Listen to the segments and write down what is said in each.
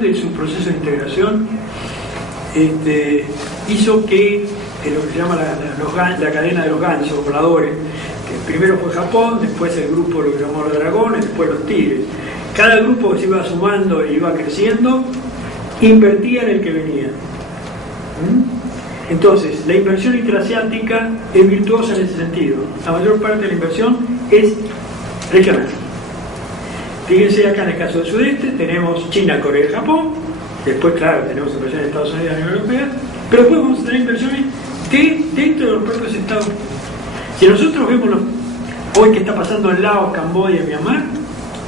de su proceso de integración hizo que lo que se llama la cadena de los gansos voladores, que primero fue Japón, después el grupo lo que llamó los dragones, después los tigres. Cada grupo que se iba sumando e iba creciendo invertía en el que venía. Entonces, la inversión intraasiática es virtuosa en ese sentido. La mayor parte de la inversión es regional. Fíjense acá en el caso del sudeste, tenemos China, Corea y Japón. Después, claro, tenemos inversiones de Estados Unidos y la Unión Europea. Pero después vamos a tener inversiones dentro de los propios estados. Si nosotros vemos hoy que está pasando en Laos, Camboya y Myanmar,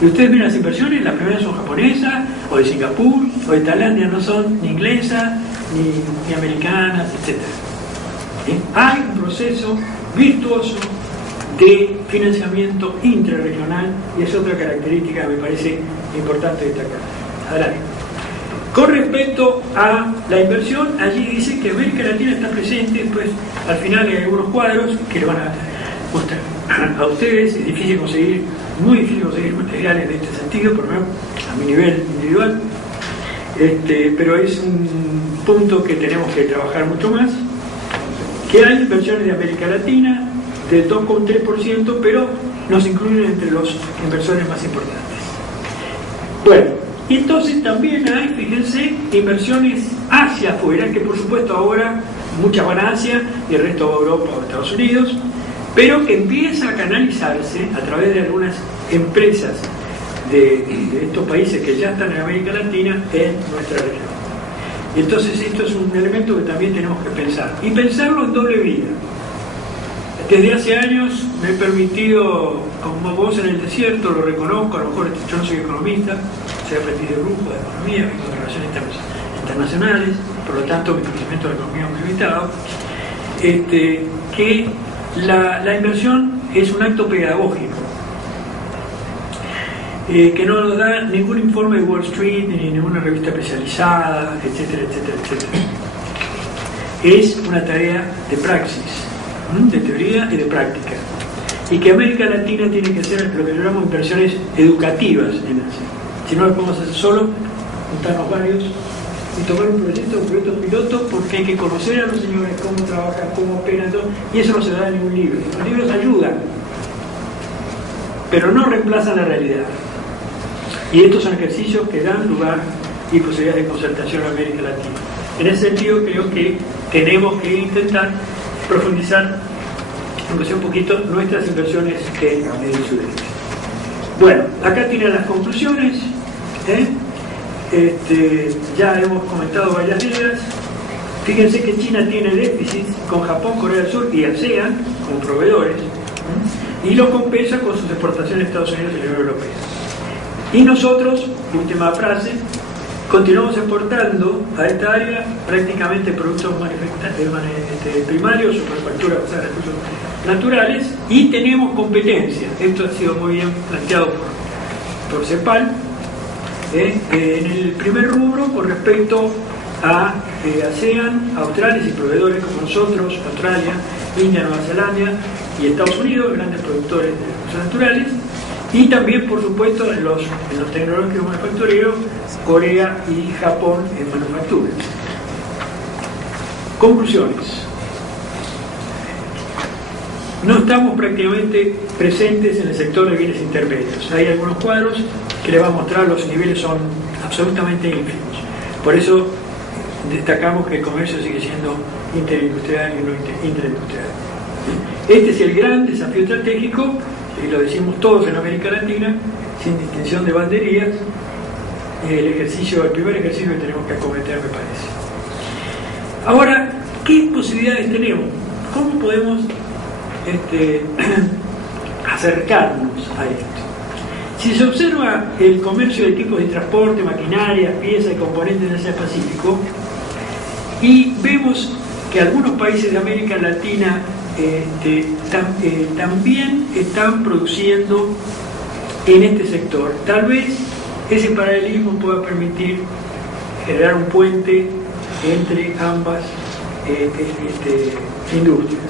y ustedes ven las inversiones, las primeras son japonesas, o de Singapur, o de Tailandia, no son ni inglesas, ni americanas, etc. Hay un proceso virtuoso de financiamiento intrarregional y es otra característica que me parece importante destacar. Adelante. Con respecto a la inversión, allí dice que América Latina está presente, pues al final hay algunos cuadros que le van a mostrar a ustedes. Es difícil conseguir, muy difícil conseguir materiales de este sentido, por lo menos a mi nivel individual, pero es un punto que tenemos que trabajar mucho más, que hay inversiones de América Latina del 2,3%, pero nos incluyen entre los inversores más importantes. Bueno, y entonces también hay, fíjense, inversiones hacia afuera, que por supuesto ahora muchas van a Asia y el resto va a Europa o Estados Unidos, pero que empieza a canalizarse a través de algunas empresas de estos países que ya están en América Latina en nuestra región. Y entonces esto es un elemento que también tenemos que pensar, y pensarlo en doble vía. Desde hace años me he permitido, como voz en el desierto, lo reconozco, a lo mejor yo no soy economista, soy aprendiz de grupo de economía, vengo de relaciones internacionales, por lo tanto mi conocimiento de la economía es muy limitado, que la inversión es un acto pedagógico, que no nos da ningún informe de Wall Street, ni ninguna revista especializada, etcétera, etcétera, etcétera. Es una tarea de praxis, de teoría y de práctica, y que América Latina tiene que hacer lo que llamamos inversiones educativas en Asia. Si no lo podemos hacer solo, juntarnos varios y tomar un proyecto piloto, porque hay que conocer a los señores, cómo trabajan, cómo operan, y eso no se da en ningún libro. Los libros ayudan, pero no reemplazan la realidad. Y estos son ejercicios que dan lugar y posibilidades de concertación en América Latina. En ese sentido, creo que tenemos que intentar profundizar, aunque sea un poquito, nuestras inversiones en el sudeste. Bueno, acá tienen las conclusiones. Ya hemos comentado varias de ellas. Fíjense que China tiene déficit con Japón, Corea del Sur y ASEAN como proveedores, y lo compensa con sus exportaciones a Estados Unidos y la Unión Europea. Y nosotros, última frase, continuamos exportando a esta área prácticamente productos primarios o manufactura, o sea, recursos naturales, y tenemos competencia. Esto ha sido muy bien planteado por CEPAL, en el primer rubro con respecto a ASEAN, Australia y proveedores como nosotros, Australia, India, Nueva Zelanda y Estados Unidos, grandes productores de recursos naturales, y también, por supuesto, en los tecnológicos manufactureros, Corea y Japón en manufactura. Conclusiones. No estamos prácticamente presentes en el sector de bienes intermedios. Hay algunos cuadros que les va a mostrar, los niveles son absolutamente ínfimos. Por eso destacamos que el comercio sigue siendo interindustrial y no interindustrial. Este es el gran desafío estratégico, y lo decimos todos en América Latina, sin distinción de banderías, el primer ejercicio que tenemos que acometer, me parece. Ahora, ¿qué posibilidades tenemos? ¿Cómo podemos acercarnos a esto? Si se observa el comercio de tipos de transporte, maquinaria, piezas y componentes en Asia Pacífico, y vemos que algunos países de América Latina también están produciendo en este sector, tal vez ese paralelismo pueda permitir generar un puente entre ambas industrias.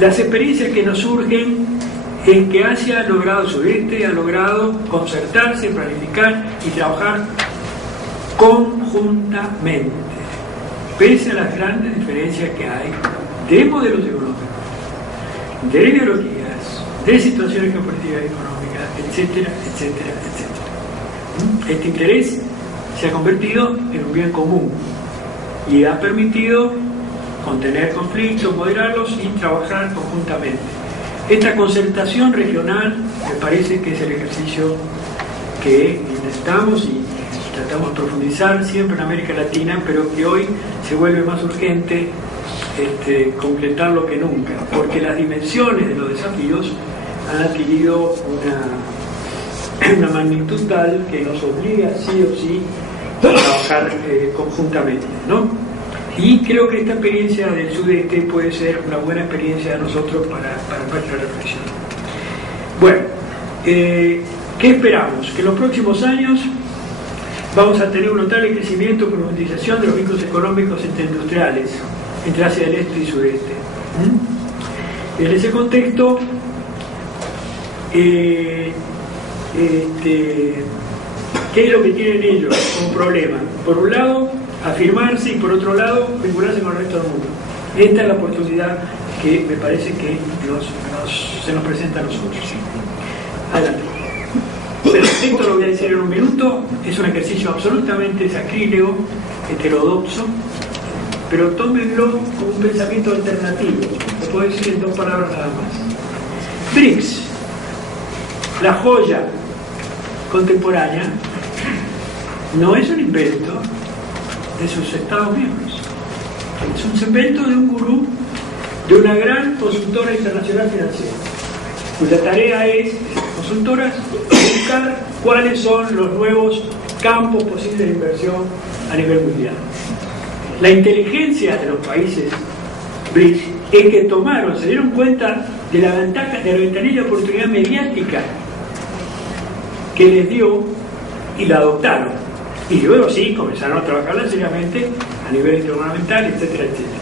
Las experiencias que nos surgen es que Asia ha logrado, sudeste ha logrado concertarse, planificar y trabajar conjuntamente, pese a las grandes diferencias que hay de modelos económicos, de ideologías, de situaciones geopolíticas y económicas, etcétera, etcétera, etcétera. Este interés se ha convertido en un bien común y ha permitido contener conflictos, moderarlos y trabajar conjuntamente. Esta concertación regional me parece que es el ejercicio que necesitamos y tratamos de profundizar siempre en América Latina, pero que hoy se vuelve más urgente concretarlo que nunca, porque las dimensiones de los desafíos han adquirido una magnitud tal que nos obliga sí o sí a trabajar conjuntamente, ¿no? Y creo que esta experiencia del sudeste puede ser una buena experiencia de nosotros para nuestra reflexión. Bueno, ¿qué esperamos? Que en los próximos años vamos a tener un notable crecimiento y profundización de los vínculos económicos interindustriales entre Asia del Este y Sudeste. En ese contexto, ¿qué es lo que tienen ellos como problema? Por un lado, afirmarse, y por otro lado, vincularse con el resto del mundo. Esta es la oportunidad que me parece que se nos presenta a nosotros. Adelante. Pero esto lo voy a decir en un minuto, es un ejercicio absolutamente sacrílego, heterodoxo, pero tómenlo como un pensamiento alternativo. Lo puedo decir en 2 palabras nada más. BRICS, la joya contemporánea, no es un invento de sus Estados miembros. Es un invento de un gurú de una gran consultora internacional financiera, cuya tarea es, consultoras, buscar cuáles son los nuevos campos posibles de inversión a nivel mundial. La inteligencia de los países BRICS es que se dieron cuenta de la ventaja, de la ventanilla de oportunidad mediática que les dio y la adoptaron. Y luego sí, comenzaron a trabajarla seriamente a nivel intergubernamental, etcétera, etcétera.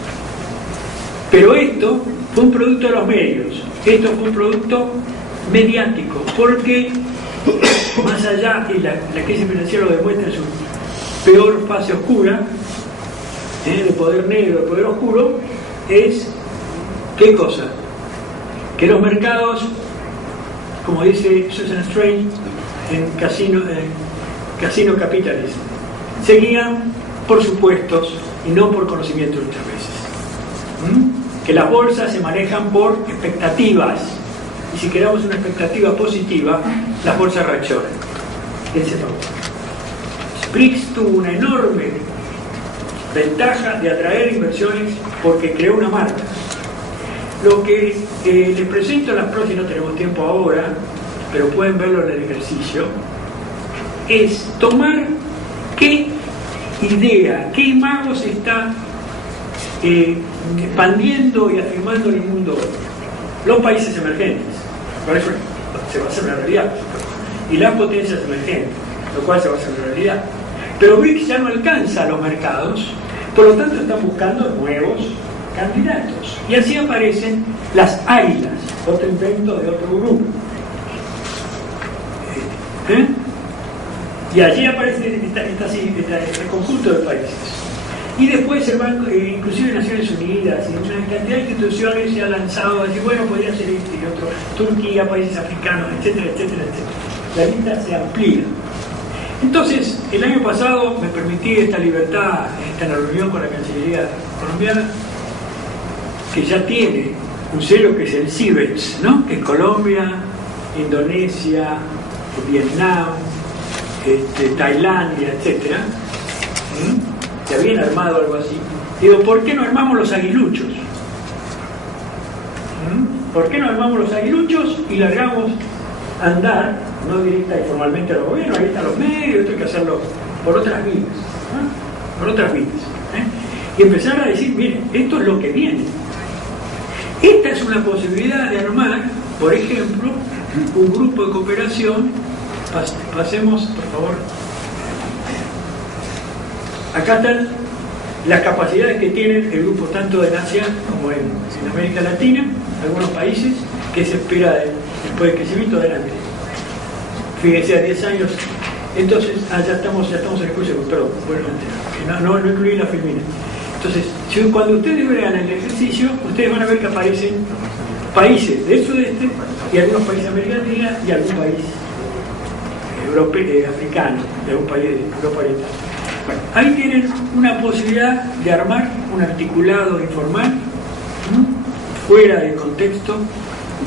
Pero esto fue un producto de los medios, esto fue un producto mediático, porque más allá, y la crisis financiera lo demuestra en su peor fase oscura, de poder negro, de poder oscuro, es, ¿qué cosa? Que los mercados, como dice Susan Strange en Casino Capitalism, seguían por supuestos y no por conocimiento muchas veces. Que las bolsas se manejan por expectativas, y si queremos una expectativa positiva, las bolsas reaccionan. Ese es BRICS tuvo una enorme ventaja de atraer inversiones porque creó una marca. Lo que les presento en las próximas, no tenemos tiempo ahora, pero pueden verlo en el ejercicio, es tomar qué idea, qué imago se está expandiendo y afirmando en el mundo hoy. Los países emergentes, por eso se va a hacer una realidad, y las potencias emergentes, lo cual se va a hacer una realidad. Pero BRICS ya no alcanza a los mercados, por lo tanto están buscando nuevos candidatos. Y así aparecen las AILAs, otro invento de otro grupo. Y allí aparece este conjunto de países. Y después el banco, inclusive Naciones Unidas y una cantidad de instituciones se ha lanzado a decir, bueno, podría ser este y otro, Turquía, países africanos, etcétera, etcétera, etcétera. La lista se amplía. Entonces, el año pasado me permití esta libertad, en la reunión con la Cancillería colombiana, que ya tiene un sello que es el CIBEX, ¿no? Que es Colombia, Indonesia, Vietnam, Tailandia, etcétera, que habían armado algo así. Digo, ¿por qué no armamos los aguiluchos? ¿Por qué no armamos los aguiluchos y largamos a andar, no directa y formalmente a los gobiernos, ahí están los medios, esto hay que hacerlo por otras vías, por otras vías, y empezar a decir, miren, esto es lo que viene. Esta es una posibilidad de armar, por ejemplo, un grupo de cooperación. Pasemos, por favor. Acá están las capacidades que tienen el grupo tanto en Asia como en América Latina, algunos países, que se espera de después del crecimiento, adelante. Fíjense, a 10 años, entonces, ya estamos en el curso, perdón, no incluí la filmina. Entonces, cuando ustedes vean el ejercicio, ustedes van a ver que aparecen países del sudeste y algunos países americanos y algún país europeo, africano, de algún país de Europa Oriental. Bueno, ahí tienen una posibilidad de armar un articulado informal, fuera de contexto,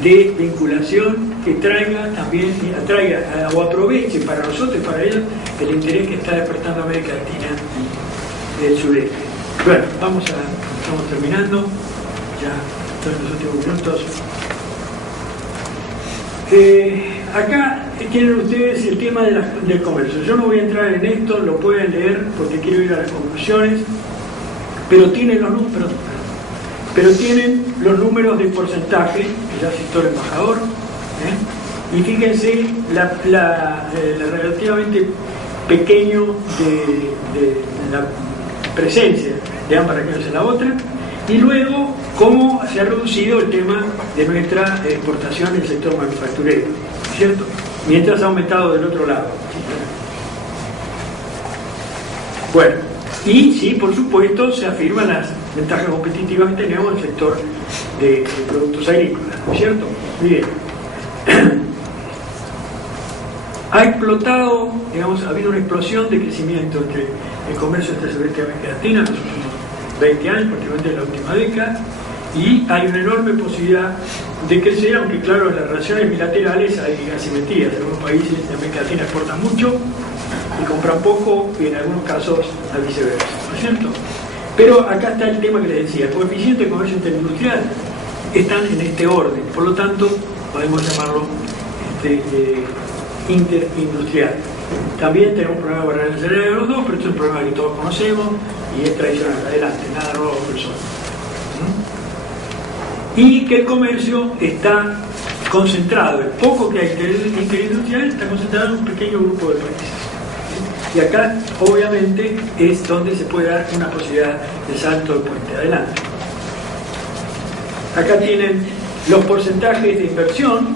de vinculación que traiga también, o aproveche para nosotros y para ellos el interés que está despertando América Latina y el sudeste. Bueno, estamos terminando, ya en los últimos minutos. Acá tienen ustedes el tema del comercio. Yo no voy a entrar en esto, lo pueden leer porque quiero ir a las conclusiones, pero tienen los números. Pero tienen los números de porcentaje, que ya citó el embajador, y fíjense la relativamente pequeño de la presencia de ambas regiones en la otra, y luego cómo se ha reducido el tema de nuestra exportación en el sector manufacturero, ¿cierto? Mientras ha aumentado del otro lado. Bueno, y sí, por supuesto, se afirman las ventajas competitivas que tenemos en el sector de productos agrícolas, ¿no es cierto? Bien. Ha explotado, digamos, ha habido una explosión de crecimiento entre el comercio entre el sudeste de América Latina en los últimos 20 años, particularmente en la última década, y hay una enorme posibilidad de crecer, aunque claro, en las relaciones bilaterales hay asimetrías. Algunos países de América Latina exportan mucho y compran poco, y en algunos casos a viceversa, ¿no es cierto? Pero acá está el tema que les decía, el coeficiente de comercio interindustrial están en este orden, por lo tanto podemos llamarlo interindustrial. También tenemos un problema de barrera de los dos, pero esto es un problema que todos conocemos y es tradicional. Adelante, nada nuevo bajo el sol. Y que el comercio está concentrado, el poco que hay interindustrial está concentrado en un pequeño grupo de países. Y acá, obviamente, es donde se puede dar una posibilidad de salto de puente. Adelante. Acá tienen los porcentajes de inversión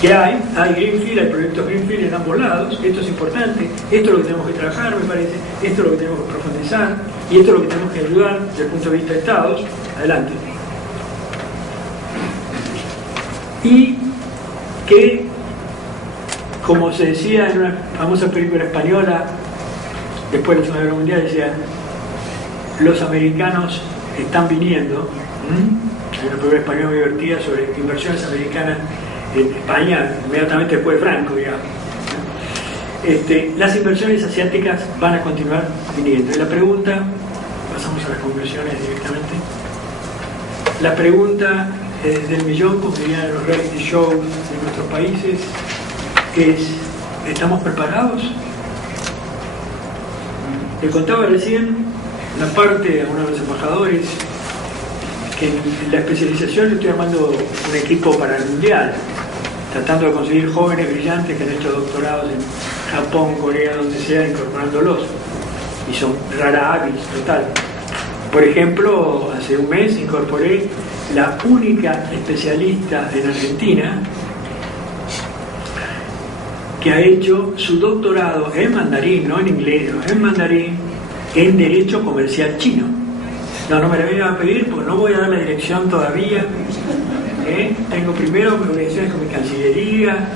que hay Greenfield, hay proyectos Greenfield en ambos lados. Esto es importante, esto es lo que tenemos que trabajar, me parece, esto es lo que tenemos que profundizar y esto es lo que tenemos que ayudar desde el punto de vista de estados. Adelante. Y que, como se decía en una famosa película española después de la Segunda Guerra Mundial, decía, los americanos están viniendo. Hay una película española muy divertida sobre inversiones americanas en España inmediatamente después de Franco, digamos. Las inversiones asiáticas van a continuar viniendo. Y la pregunta, pasamos a las conclusiones directamente, la pregunta del millón, como dirían los reality shows de nuestros países, es: ¿estamos preparados? Le contaba recién la parte a uno de los embajadores que en la especialización yo estoy armando un equipo para el mundial, tratando de conseguir jóvenes brillantes que han hecho doctorados en Japón, Corea, donde sea, incorporándolos, y son rara avis total. Por ejemplo, hace un mes incorporé la única especialista en Argentina que ha hecho su doctorado en mandarín, no en inglés, en mandarín, en Derecho Comercial Chino. No me la voy a pedir porque no voy a dar la dirección todavía. Tengo primero obligaciones con mi Cancillería.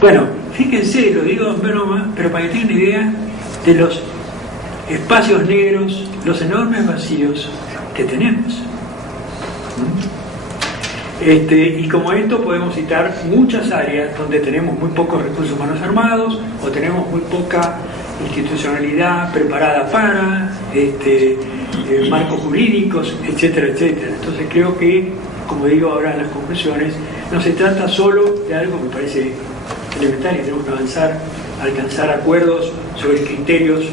Bueno, fíjense, lo digo en broma, pero para que tengan una idea de los espacios negros, los enormes vacíos que tenemos. Y como esto podemos citar muchas áreas donde tenemos muy pocos recursos humanos armados o tenemos muy poca institucionalidad preparada para marcos jurídicos, etcétera, etcétera. Entonces creo que, como digo ahora en las conclusiones, no se trata solo de algo que me parece elemental y tenemos que alcanzar acuerdos sobre criterios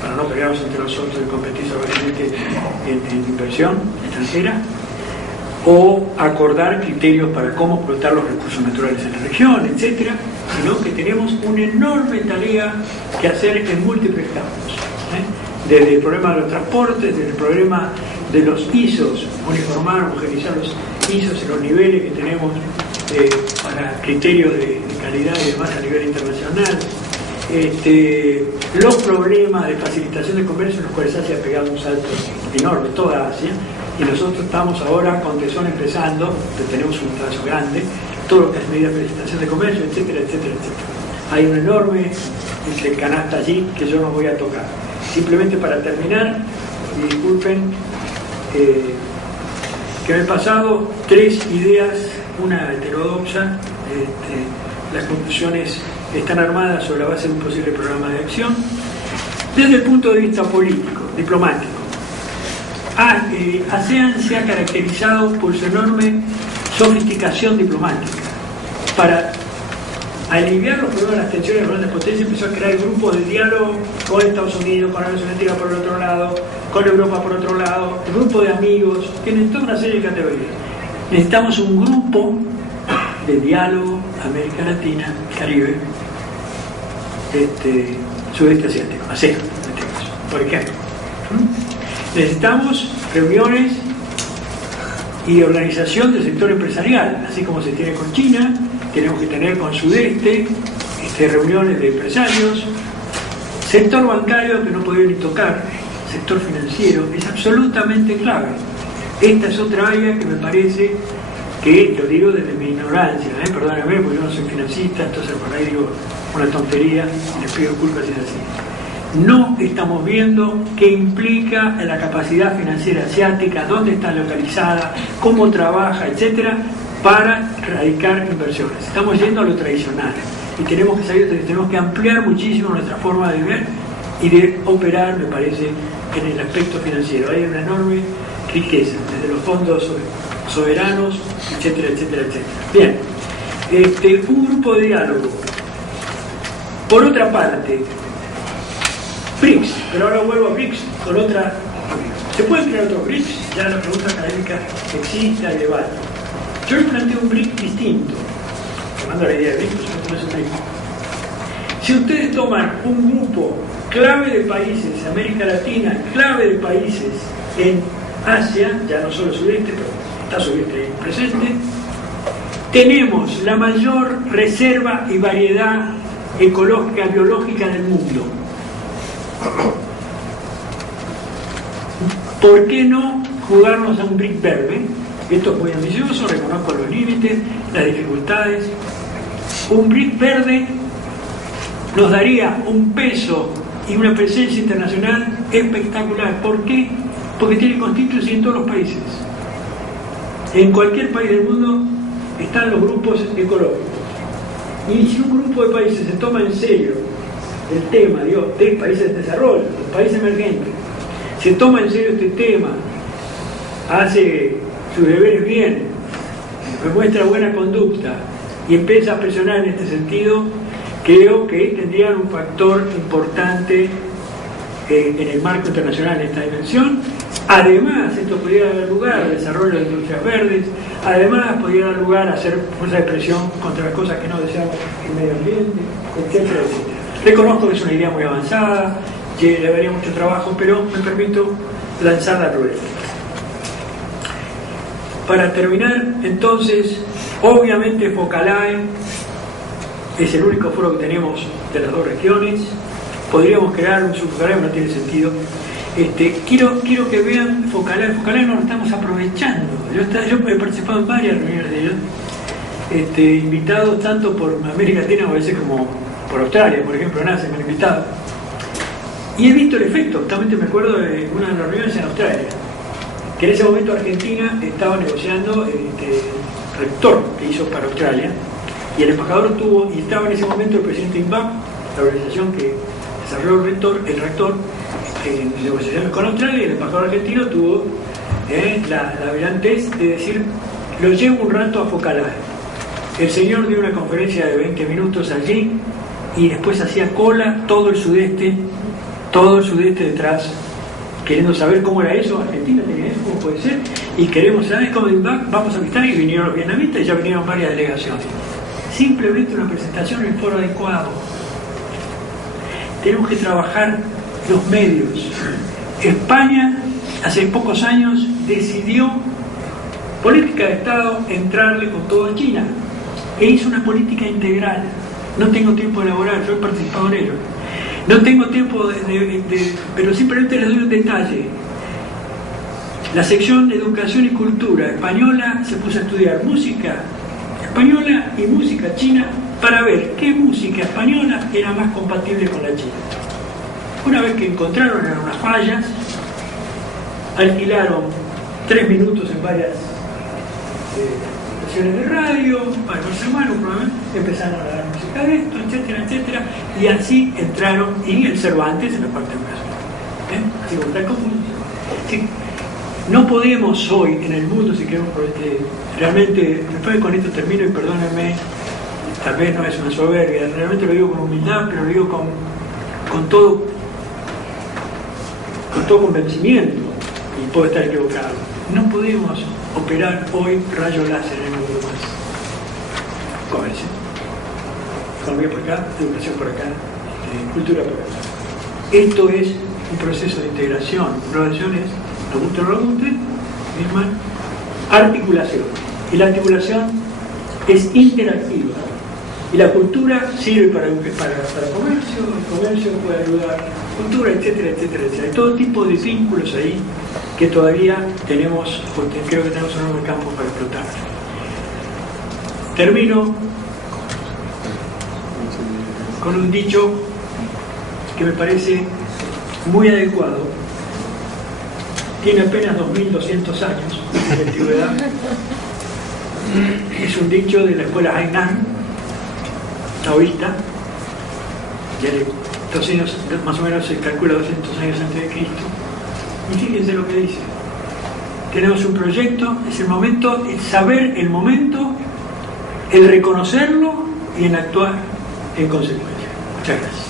para no pelearnos entre nosotros y competir salvajemente en inversión extranjera, o acordar criterios para cómo explotar los recursos naturales en la región, etcétera, sino que tenemos una enorme tarea que hacer en múltiples campos. Desde el problema de los transportes, desde el problema de los ISOs, uniformar, homogeneizar pisos, en los niveles que tenemos para criterios de calidad y demás a nivel internacional. Los problemas de facilitación de comercio en los cuales Asia ha pegado un salto enorme, toda Asia, y nosotros estamos ahora con Tesón empezando, tenemos un trazo grande, todo lo que es medida de facilitación de comercio, etcétera, etcétera, etcétera. Hay un enorme canasta allí que yo no voy a tocar. Simplemente para terminar, disculpen que me he pasado 3 ideas, una heterodoxa, las conclusiones están armadas sobre la base de un posible programa de acción. Desde el punto de vista político, diplomático, ASEAN se ha caracterizado por su enorme sofisticación diplomática. Para aliviar los problemas de las tensiones de las grandes potencias, empezó a crear grupos de diálogo con Estados Unidos, con la Unión Soviética por el otro lado, con Europa por otro lado, grupo de amigos, tienen toda una serie de categorías. Necesitamos un grupo de diálogo América Latina, Caribe, sudeste asiático, ASEAN, en este caso, por ejemplo. Necesitamos reuniones y organización del sector empresarial, así como se tiene con China, tenemos que tener con sudeste, reuniones de empresarios, sector bancario que no podía ni tocar, sector financiero, es absolutamente clave. Esta es otra área que me parece que, lo digo desde mi ignorancia, perdóname porque yo no soy financista, entonces por ahí digo una tontería, les pido disculpas si es así. No estamos viendo qué implica la capacidad financiera asiática, dónde está localizada, cómo trabaja, etcétera, para radicar inversiones. Estamos yendo a lo tradicional y tenemos que salir, tenemos que ampliar muchísimo nuestra forma de ver y de operar, me parece, en el aspecto financiero. Hay una enorme riqueza, desde los fondos soberanos, etcétera, etcétera, etcétera. Bien, un grupo de diálogo. Por otra parte, BRICS, pero ahora vuelvo a BRICS con otra. ¿Se pueden crear otros BRICS? Ya la pregunta académica existe, hay debate. Yo les planteo un BRIC distinto, tomando la idea de BRICS, no es un BRIC. Si ustedes toman un grupo clave de países, América Latina, clave de países en Asia, ya no solo sudeste, pero está sudeste presente, tenemos la mayor reserva y variedad ecológica, biológica del mundo. ¿Por qué no jugarnos a un BRIC verde? Esto es muy ambicioso, reconozco los límites, las dificultades. Un BRIC verde nos daría un peso y una presencia internacional espectacular. ¿Por qué? Porque tiene constitución en todos los países. En cualquier país del mundo están los grupos ecológicos. Y si un grupo de países se toma en serio el tema, de países de desarrollo, los países emergentes, se toma en serio este tema, hace sus deberes bien, demuestra buena conducta y empieza a presionar en este sentido, creo que tendrían un factor importante en el marco internacional en esta dimensión. Además, esto podría dar lugar al desarrollo de industrias verdes, además podría dar lugar a hacer fuerza de presión contra las cosas que no deseamos en el medio ambiente, etcétera, etcétera. Reconozco que es una idea muy avanzada, que le daría mucho trabajo, pero me permito lanzar la problemática. Para terminar, entonces, obviamente Focalae es el único foro que tenemos de las dos regiones. Podríamos crear un subfocalae, no tiene sentido. Quiero que vean Focalae. Focalae no lo estamos aprovechando. Yo he participado en varias reuniones de ellos, invitados tanto por América Latina a veces como por Australia, por ejemplo, NASA me han invitado. Y he visto el efecto. Justamente me acuerdo de una de las reuniones en Australia, que en ese momento Argentina estaba negociando el rector que hizo para Australia, y el embajador y estaba en ese momento el presidente INVAP, la organización que desarrolló el rector en negociaciones con Australia, y el embajador argentino tuvo la brillantez de decir: lo llevo un rato a Focalae. El señor dio una conferencia de 20 minutos allí y después hacía cola todo el sudeste detrás, queriendo saber cómo era eso. Argentina tenía eso, cómo puede ser, y queremos saber cómo vamos a visitar. Y vinieron los vietnamitas y ya vinieron varias delegaciones. Simplemente una presentación en el foro adecuado. Tenemos que trabajar los medios. España hace pocos años decidió política de Estado, entrarle con todo a China. E hizo una política integral. No tengo tiempo de elaborar, yo he participado en ello. No tengo tiempo pero simplemente les doy un detalle. La sección de Educación y Cultura española se puso a estudiar música española y música china para ver qué música española era más compatible con la china. Una vez que encontraron eran unas fallas, alquilaron 3 minutos en varias estaciones de radio, para Barcelona, empezaron a dar música de esto, etcétera, etcétera, y así entraron, y el Cervantes en la parte educacional. Así como está común. Sí. No podemos hoy en el mundo, si queremos, realmente, después con esto termino y perdónenme, tal vez no es una soberbia, realmente lo digo con humildad, pero lo digo con todo convencimiento, y puedo estar equivocado. No podemos operar hoy rayo láser en el mundo más. Comercio. Economía por acá, educación por acá, cultura por acá. Esto es un proceso de integración. Relación es, nos guste o no nos guste, misma articulación. Y la articulación es interactiva. Y la cultura sirve para comercio, el comercio puede ayudar, cultura, etcétera, etcétera, etcétera. Hay todo tipo de vínculos ahí que todavía tenemos, porque creo que tenemos un enorme campo para explotar. Termino con un dicho que me parece muy adecuado. Tiene apenas 2.200 años de antigüedad. Es un dicho de la escuela Hainan, taoísta. Entonces, más o menos se calcula 200 años antes de Cristo. Y fíjense lo que dice. Tenemos un proyecto, es el momento, el saber el momento, el reconocerlo y en actuar en consecuencia. Muchas gracias.